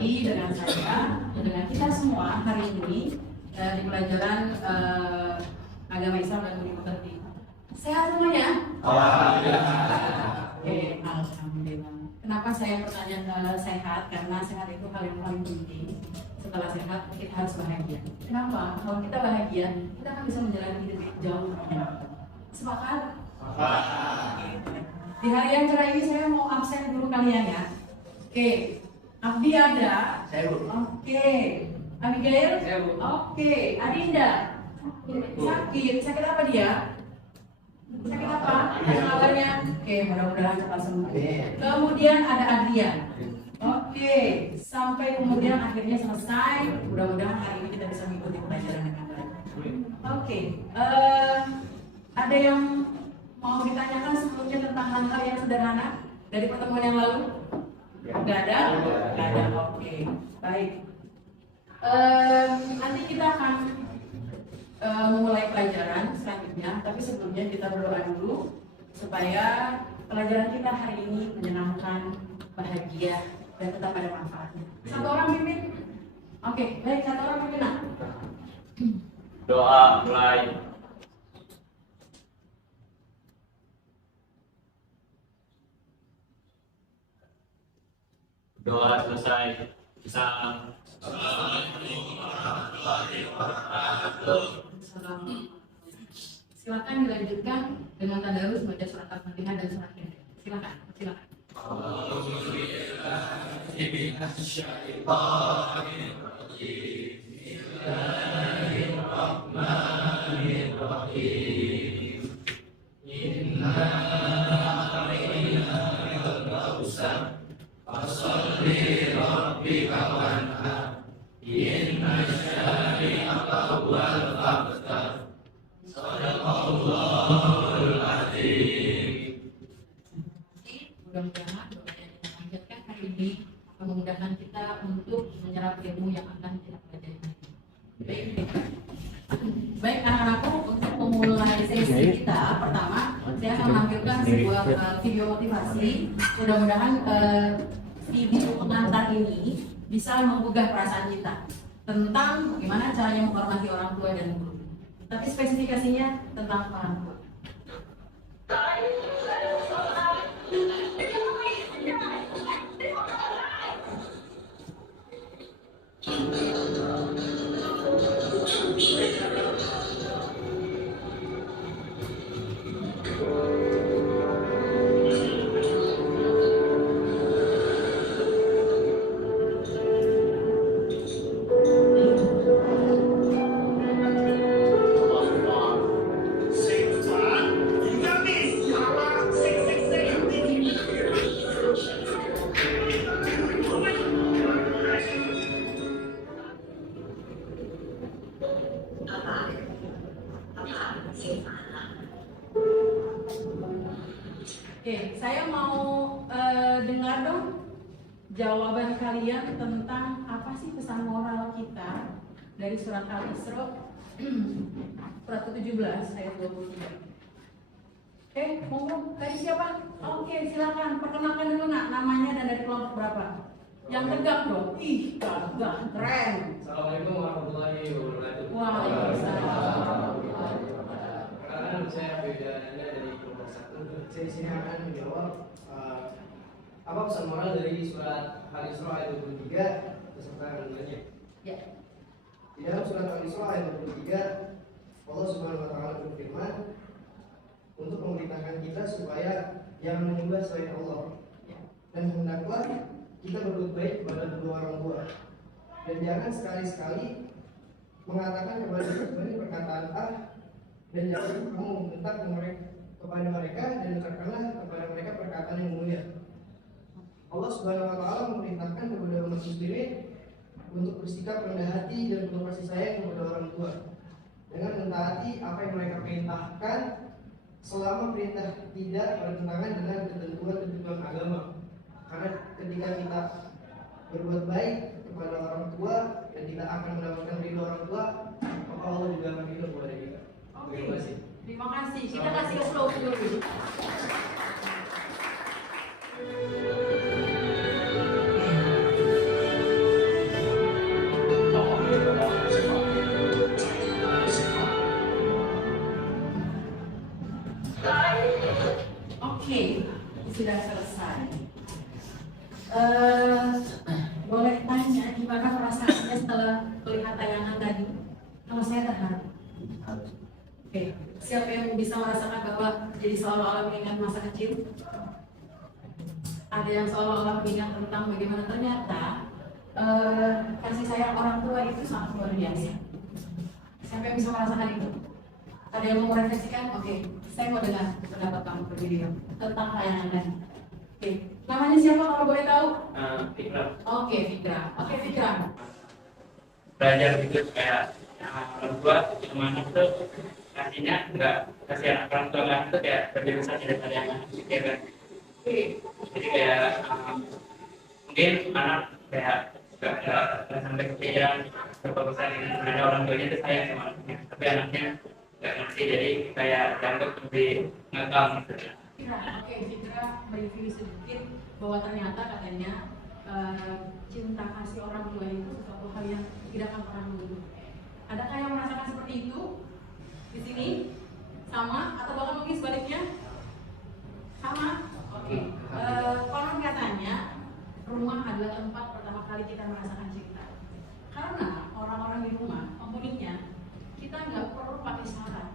lagi dengan saya, dengan kita semua hari ini di pelajaran agama Islam dan budi pekerti. Sehat semuanya? Alhamdulillah. Oke, alhamdulillah. Kenapa saya bertanya sehat? Karena sehat itu hal yang paling penting. Setelah sehat, kita harus bahagia. Kenapa? Kalau kita bahagia, kita akan bisa menjalani hidup yang jauh lebih menyenangkan. Sepakat? Di hari yang cerah ini saya mau absen dulu kalian ya. Oke, Abdi ada? Saya Bu. Oke. Abigail? Saya Bu. Oke. Adinda? Sakit apa dia? Sakit apa? Ada kabarnya? Oke, mudah-mudahan cepat sembuh. Kemudian ada Adrian. Oke, sampai kemudian akhirnya selesai. Mudah-mudahan hari ini kita bisa mengikuti pelajaran dengan baik. Oke, ada yang mau ditanyakan sebelumnya tentang hal-hal yang sederhana dari pertemuan yang lalu? Nggak ada? Nggak ada. Oke, baik. Nanti kita akan memulai pelajaran selanjutnya, tapi sebelumnya kita berdoa dulu supaya pelajaran kita hari ini menyenangkan, bahagia, dan tetap ada manfaatnya. Satu orang pimpin? Oke, baik, satu orang pimpin. Doa mulai. Doa selesai. Salam. Assalamualaikum warahmatullahi wabarakatuh. Silakan dilanjutkan dengan tadarus baca surat Al-Fatihah dan surat Yasin. Silakan. Bismillahirrahmanirrahim. Inna Fasalli rabbika wanhar. Inna syani'aka huwal abtar. Shadaqallahul azim. Mudah-mudahan doa yang kita panjatkan hari ini akan memudahkan kita untuk menyerap ilmu yang akan kita pelajari. Baik anak-anakku, untuk memulai sesi kita pertama, saya akan menampilkan sebuah video motivasi. Mudah-mudahan video pengantar ini bisa menggugah perasaan kita tentang bagaimana caranya menghormati orang tua dan guru. Tapi spesifikasinya tentang orang tua. Oke, saya mau dengar dong jawaban kalian tentang apa sih pesan moral kita dari surat Al-Isra surat ke-17 ayat 23. Oke, monggo, tadi siapa? Oke, silakan perkenalkan dulu nak, namanya dan dari kelompok berapa? Yang tegak dong. Ih, gagah, keren. Assalamualaikum warahmatullahi wabarakatuh. Waalaikumsalam. Perkenalkan saya Bedanya dari kelompok 1. Saya di sini akan menjawab apa pesan moral dari surat Al-Isra ayat 23 beserta kandungannya. Ya. Di dalam surat Al-Isra ayat 23, Allah Subhanahu wa taala berfirman untuk memerintahkan kita supaya jangan menyembah selain Allah. Dan hendaklah kita berbuat baik kepada kedua orang tua. Dan jangan sekali-sekali mengatakan kepada perkataan dan jangan kamu membentak kepada mereka dan ucapkanlah kepada mereka perkataan yang mulia. Allah Subhanahu wa taala memerintahkan kepada umat muslimin untuk bersikap rendah hati dan penuh kasih sayang kepada orang tua dengan mentaati apa yang mereka perintahkan selama perintah tidak bertentangan dengan ketentuan agama. Karena ketika kita berbuat baik kepada orang tua dan kita akan mendapatkan ridho orang tua, maka Allah juga akan ridho kepada kita. Terima kasih. Terima kasih. Kita kasih applause dulu. merasakan bahwa jadi seolah-olah mengingat masa kecil? Ada yang seolah-olah mengingat tentang bagaimana ternyata kasih sayang orang tua itu sangat luar biasa. Siapa yang bisa merasakan itu? Ada yang mau merefleksikan? Oke, saya mau dengar pendapat kamu bervideo tentang tayangan tadi. Oke, namanya siapa kalau boleh tahu? Fikra. Oke, Fikra. Oke, Fikra. Belajar gitu kayak orang tua sama anak tuh kasihnya nggak kasih anak orang tua kan itu kayak lebih besar daripada yang anak pikir kan. Oke, Jadi kayak mungkin anak kayak nggak sampai kepikiran berapa besar ini sebenarnya orang tuanya itu sayang sama anaknya, tapi anaknya nggak ngerti jadi kayak dianggap lebih ngekang gitu. Fikra. Oke, Fikra mereview sedikit bahwa ternyata katanya cinta kasih orang tua itu sesuatu hal yang tidak akan pernah menurun. Adakah yang merasakan seperti itu di sini? Sama atau bahkan mungkin sebaliknya? Sama? Oke. Konon katanya rumah adalah tempat pertama kali kita merasakan cinta. Karena orang-orang di rumah, penghuninya, kita nggak perlu pakai syarat.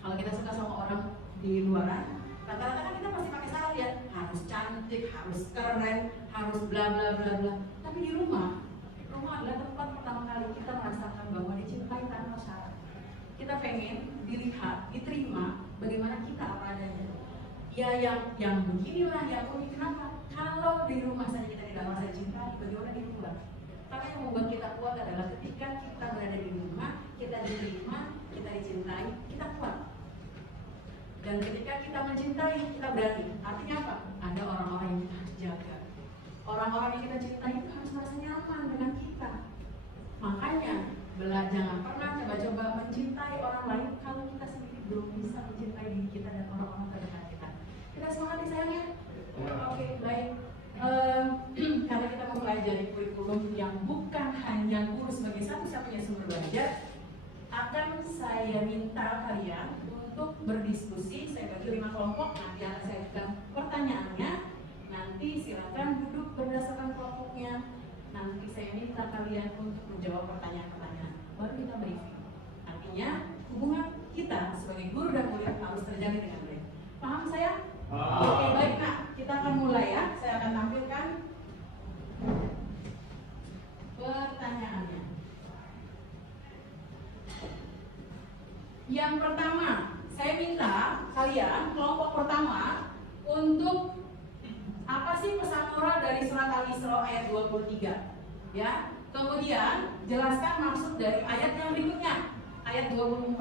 Kalau kita suka sama orang di luaran, rata-rata kan kita pasti pakai syarat ya, harus cantik, harus keren, harus bla bla bla bla. Tapi di rumah adalah tempat pertama kali kita merasakan bahwa dicintai tanpa syarat. Kita pengen dilihat, diterima, bagaimana kita apa adanya. Ya yang beginilah yang unik. Kenapa? Kalau di rumah saja kita tidak merasa dicintai, bagaimana di luar? Karena yang membuat kita kuat adalah ketika kita berada di rumah, kita diterima, kita dicintai, kita kuat. Dan ketika kita mencintai, kita berani. Artinya apa? Ada orang-orang yang kita harus jaga. Orang-orang yang kita cintai itu harus merasa nyaman dengan kita. Makanya, jangan pernah coba-coba mencintai orang lain kalau kita sendiri belum bisa mencintai diri kita dan orang-orang terdekat kita. Kita semangat nih sayang ya? Oke, baik. Karena kita mempelajari kurikulum yang bukan hanya guru sebagai satu-satunya sumber belajar, akan saya minta kalian untuk berdiskusi. Saya bagi 5 kelompok, nanti akan saya berikan pertanyaannya. Nanti silakan duduk berdasarkan kelompoknya. Nanti saya minta kalian untuk menjawab pertanyaan-pertanyaan. Baru kita briefing. Artinya hubungan kita sebagai guru dan murid harus terjalin dengan baik. Paham saya? Oke, baik Nak. Kita akan mulai ya. Saya akan tampilkan pertanyaannya. Yang pertama, saya minta kalian kelompok pertama untuk apa sih pesan moral dari surat Al-Isra ayat 23? Ya. Kemudian jelaskan maksud dari ayat yang berikutnya, ayat 24.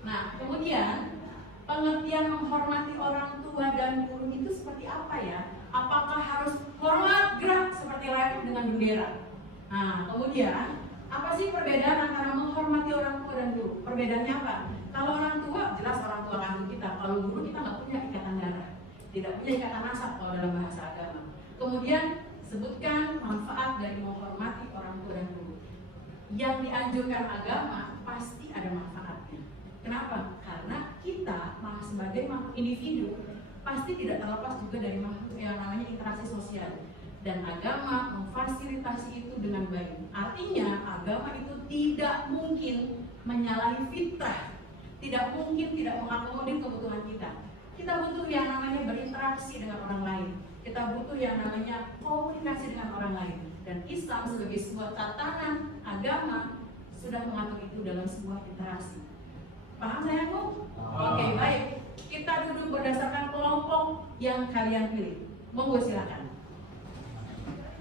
Nah, kemudian pengertian menghormati orang tua dan guru itu seperti apa ya? Apakah harus hormat gerak seperti layaknya dengan bendera? Nah, kemudian apa sih perbedaan antara menghormati orang tua dan guru? Perbedaannya apa? Kalau orang tua, jelas orang tua kandung kita. Kalau guru kita nggak punya ikatan darah, tidak punya ikatan nasab kalau dalam bahasa agama. Kemudian sebutkan manfaat dari menghormati orang tua dan guru. Yang dianjurkan agama pasti ada manfaatnya. Kenapa? Karena kita sebagai makhluk individu pasti tidak terlepas juga dari makhluk yang namanya interaksi sosial. Dan agama memfasilitasi itu dengan baik. Artinya agama itu tidak mungkin menyalahi fitrah, tidak mungkin tidak mengakomodir kebutuhan kita. Kita butuh yang namanya berinteraksi dengan orang lain. Kita butuh yang namanya komunikasi dengan orang lain. Dan Islam sebagai sebuah tatanan agama sudah mengatur itu dalam sebuah interaksi. Paham sayangku? Oke, baik. Kita duduk berdasarkan kelompok yang kalian pilih. Monggo silakan.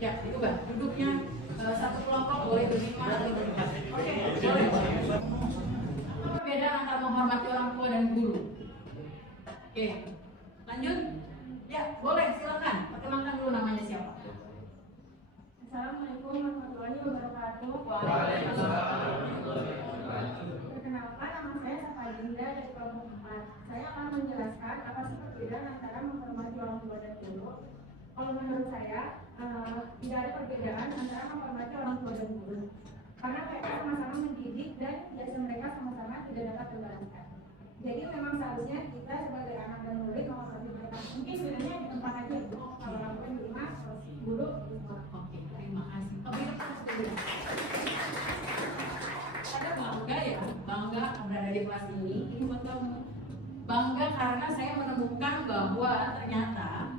Ya, diubah duduknya satu kelompok boleh berlima atau berempat. Oke, boleh. Apa perbedaan antara menghormati orang tua dan guru? Oke, lanjut. Ya, boleh silakan. Perkenalkan dulu namanya siapa. Assalamualaikum warahmatullahi wabarakatuh. Waalaikumsalam. Perkenalkan, nama saya Safa Dinda dari kelompok 4. Saya akan menjelaskan apa sih perbedaan antara menghormati orang tua dan guru. Kalau menurut saya, tidak ada perbedaan antara menghormati orang tua dan guru. Karena mereka sama-sama mendidik dan jasa mereka sama-sama tidak dapat tergantikan. Jadi memang seharusnya kita sebagai anak dan murid menghormati mereka. Mungkin sebenarnya di tempat aja, kalau orang tua di rumah, guru di rumah. Oke, terima kasih. Ada bangga ya, bangga berada di kelas ini buat kamu. bangga karena saya menemukan bahwa ternyata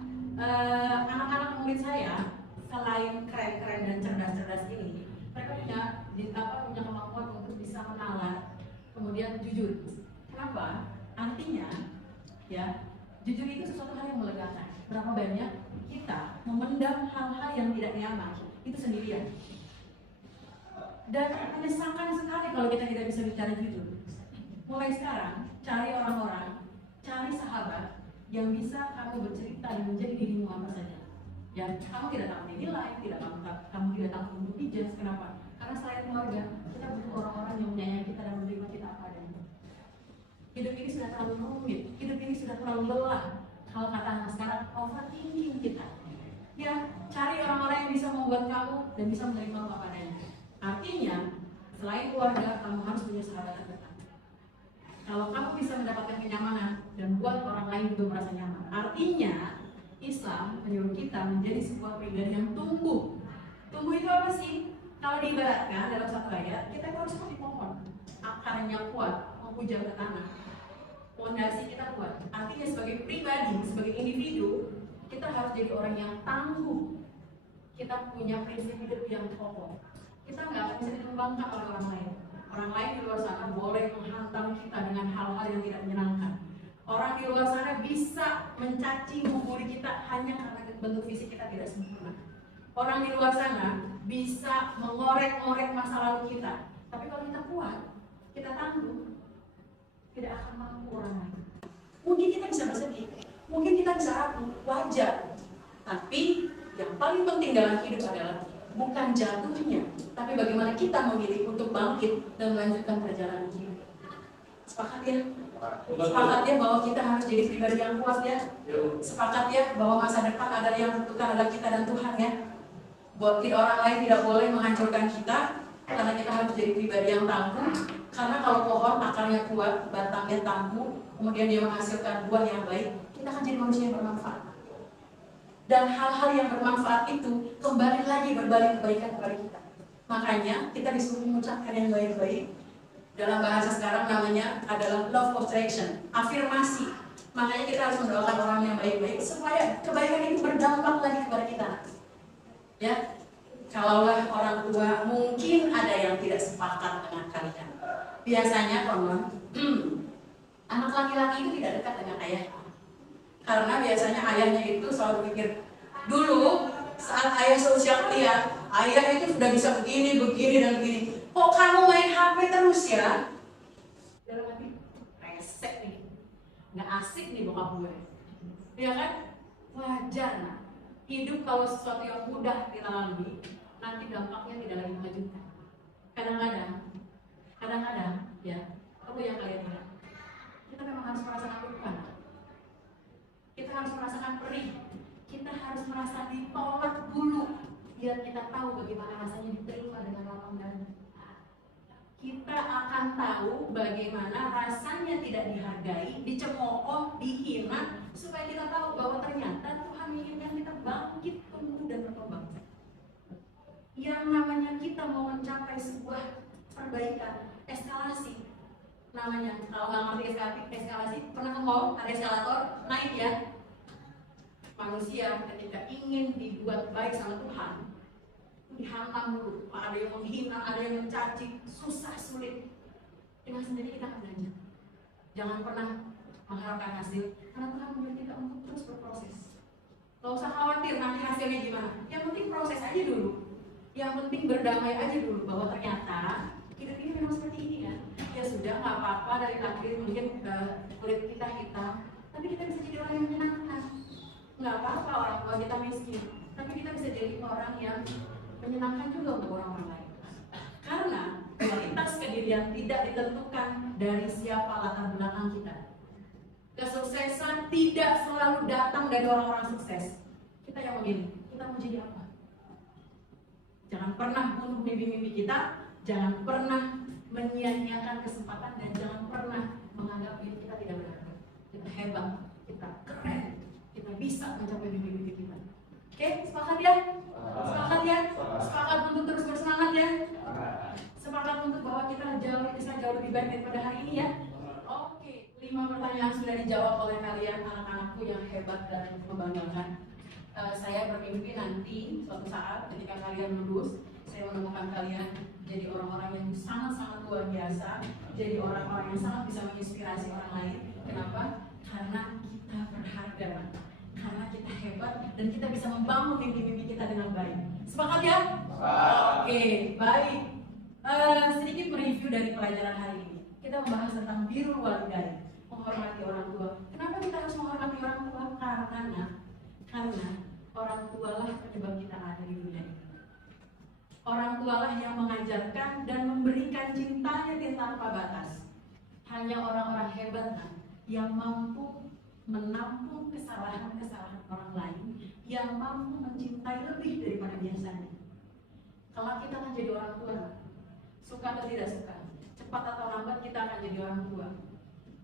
anak-anak murid saya selain keren-keren dan cerdas-cerdas ini, mereka punya kemampuan untuk bisa menalar, kemudian jujur. Kenapa? Artinya, ya, jujur itu sesuatu hal yang melegakan. Berapa banyak kita memendam hal-hal yang tidak nyaman itu sendirian. Dan menyesalkan sekali kalau kita tidak bisa bicara jujur. Mulai sekarang, cari orang-orang, cari sahabat yang bisa kamu bercerita dan menjadi dirimu apa saja. Ya, kamu tidak takut dinilai, kamu tidak takut untuk dijudge. Kenapa? Karena selain keluarga, kita butuh orang-orang yang menyayangi kita dan menerima kita apa adanya. Hidup ini sudah terlalu rumit, hidup ini sudah terlalu lelah. Kalau kata anak sekarang, overthinking kita. Ya, cari orang-orang yang bisa membuat kamu dan bisa menerima apa adanya. Artinya, selain keluarga, kamu harus punya sahabat terdekat. Kalau kamu bisa mendapatkan kenyamanan dan buat orang lain juga merasa nyaman, artinya Islam menyuruh kita menjadi sebuah pribadi yang tumbuh. Tumbuh itu apa sih? Kalau diibaratkan dalam satu ayat, kita harus seperti pohon, akarnya kuat, menghujam ke tanah. Fondasi kita kuat. Artinya sebagai pribadi, sebagai individu, kita harus jadi orang yang tangguh. Kita punya prinsip hidup yang kokoh. Kita nggak akan bisa dikembangkan oleh orang lain. Orang lain di luar sana boleh menghantam kita dengan hal-hal yang tidak menyenangkan. Orang di luar sana bisa mencaci, membuli kita hanya karena bentuk fisik kita tidak sempurna. Orang di luar sana bisa mengorek-ngorek masa lalu kita. Tapi kalau kita kuat, kita tangguh, tidak akan mampu orang lain. Mungkin kita bisa bersedih, mungkin kita bisa rapuh, wajar. Tapi yang paling penting dalam hidup adalah bukan jatuhnya, tapi bagaimana kita memilih untuk bangkit dan melanjutkan perjalanan hidup. Sepakat ya? Sepakat ya bahwa kita harus jadi pribadi yang kuat ya? Sepakat ya bahwa masa depan adalah yang menentukan adalah kita dan Tuhan ya? Buat orang lain tidak boleh menghancurkan kita, karena kita harus jadi pribadi yang tangguh. Karena kalau pohon akarnya kuat, batangnya tangguh, kemudian dia menghasilkan buah yang baik, kita akan jadi manusia yang bermanfaat. Dan hal-hal yang bermanfaat itu kembali lagi berbalik kebaikan kepada kita. Makanya kita disuruh mengucapkan yang baik-baik. Dalam bahasa sekarang namanya adalah love of attraction, afirmasi. Makanya kita harus mendoakan orang yang baik-baik supaya kebaikan itu berdampak lagi kepada kita. Ya, kalaulah orang tua mungkin ada yang tidak sepakat dengan kalian. Biasanya konon anak laki-laki itu tidak dekat dengan ayahnya. Karena biasanya ayahnya itu selalu pikir, dulu saat ayah seusia kalian, ayah itu sudah bisa begini, dan begini. Kok kamu main HP terus ya? Dalam hati, resek nih, nggak asik nih bokap gue. Ya kan? Wajar nah. Hidup kalau sesuatu yang mudah kita lalui, nanti dampaknya tidak lagi mengejutkan. Kadang-kadang, ya, apa yang kalian ingat? Kita memang harus merasakan kebutuhan. Kita harus merasakan perih. Kita harus merasa ditolak dulu, biar kita tahu bagaimana rasanya diterima dengan lapang dada. Kita akan tahu bagaimana rasanya tidak dihargai, dicemooh, dihina, supaya kita tahu bahwa ternyata Tuhan menginginkan kita bangkit, tumbuh dan berkembang. Yang namanya kita mau mencapai sebuah perbaikan, eskalasi. Namanya, kalau nggak ngerti eskalasi, pernah ke mall, ada eskalator, naik ya. Manusia ketika ingin dibuat baik sama Tuhan, dihantam dulu, ada yang menghina, ada yang mencaci, susah, sulit. Dengan sendiri kita akan belajar. Jangan pernah mengharapkan hasil, karena Tuhan memberi kita untuk terus berproses. Gak usah khawatir nanti hasilnya gimana. Yang penting proses aja dulu. Yang penting berdamai aja dulu bahwa ternyata hidup ini memang seperti ini kan. Ya sudah, nggak apa-apa dari takdir mungkin kulit kita hitam, tapi kita bisa jadi orang yang menyenangkan. Nggak apa-apa orang tua kita miskin, tapi kita bisa jadi orang yang menyenangkan juga untuk orang-orang lain. Karena kualitas kedirian tidak ditentukan dari siapa latar belakang kita. Kesuksesan tidak selalu datang dari orang-orang sukses. Kita yang memilih, kita mau jadi apa. Jangan pernah bunuh mimpi-mimpi kita, jangan pernah menyia-nyiakan kesempatan, dan jangan pernah menganggap diri kita tidak berharga. Kita hebat, kita keren, kita bisa mencapai mimpi-mimpi kita. Oke, sepakat ya? Sepakat ya? Sepakat untuk terus bersemangat ya? Sepakat untuk bahwa kita bisa jauh lebih baik daripada hari ini ya? Oke, 5 pertanyaan. pertanyaan sudah dijawab oleh kalian anak-anakku yang hebat dan membanggakan. Saya bermimpi nanti suatu saat ketika kalian lulus, saya menemukan kalian jadi orang-orang yang sangat-sangat luar biasa, jadi orang-orang yang sangat bisa menginspirasi orang lain. Kenapa? Karena kita berharga, karena kita hebat dan kita bisa membangun mimpi-mimpi kita dengan baik. Sepakat ya? Oke, baik. Sedikit mereview dari pelajaran hari ini. Kita membahas tentang birrul walidain, menghormati orang tua. Kenapa kita harus menghormati orang tua? Karena orang tualah penyebab kita ada di dunia ini. Orang tualah yang mengajarkan dan memberikan cintanya tanpa batas. Hanya orang-orang hebat yang mampu menampung kesalahan-kesalahan orang lain, yang mampu mencintai lebih daripada biasanya. Kalau kita akan jadi orang tua, suka atau tidak suka, cepat atau lambat kita akan jadi orang tua.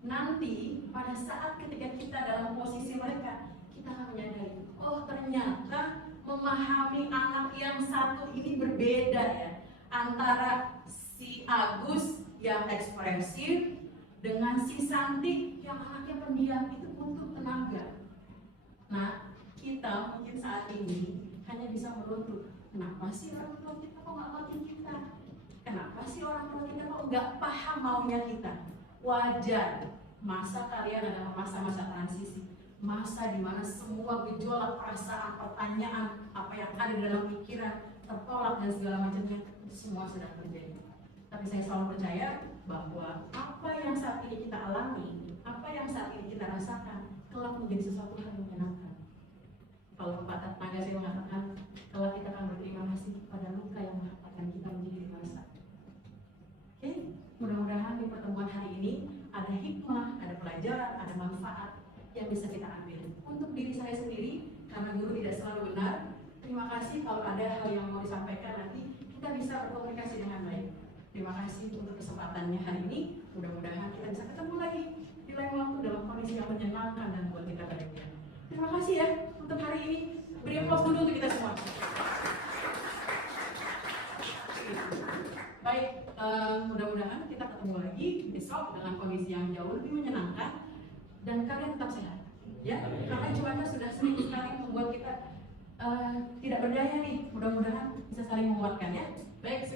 Nanti pada saat ketika kita dalam posisi mereka, kita akan menyadari, oh ternyata memahami anak yang satu ini berbeda ya, antara si Agus yang ekspresif dengan si Santi yang anaknya pendiam. Itu butuh tenaga. Nah, kita mungkin saat ini hanya bisa menuntut, kenapa sih orang tua kita kok nggak ngerti kita? Kenapa sih orang tua kita kok nggak paham maunya kita? Wajar, masa kalian adalah masa-masa transisi, masa dimana semua gejolak perasaan, pertanyaan, apa yang ada di dalam pikiran, tertolak dan segala macamnya, itu semua sedang terjadi. Tapi saya selalu percaya bahwa apa yang saat ini kita alami, apa yang saat ini kita rasakan, kelak menjadi sesuatu hal yang menyenangkan. Kalau pepatah tenaga saya mengatakan, kalau kita akan berterima kasih pada luka yang mengatakan kita menjadi dewasa. Oke, mudah-mudahan di pertemuan hari ini ada hikmah, ada pelajaran, ada manfaat yang bisa kita ambil. Untuk diri saya sendiri, karena guru tidak selalu benar, terima kasih. Kalau ada hal yang mau disampaikan nanti, kita bisa berkomunikasi dengan baik. Terima kasih untuk kesempatannya hari ini. Mudah-mudahan kita bisa ketemu lagi di lain waktu dalam kondisi yang menyenangkan dan buat kita bahagia. Terima kasih ya untuk hari ini. Beri aplaus dulu untuk kita semua. Baik, mudah-mudahan kita ketemu lagi besok dengan kondisi yang jauh lebih menyenangkan dan kalian tetap sehat, ya. Karena cuaca sudah sering sekali membuat kita tidak berdaya nih. Mudah-mudahan bisa saling menguatkan ya. Baik.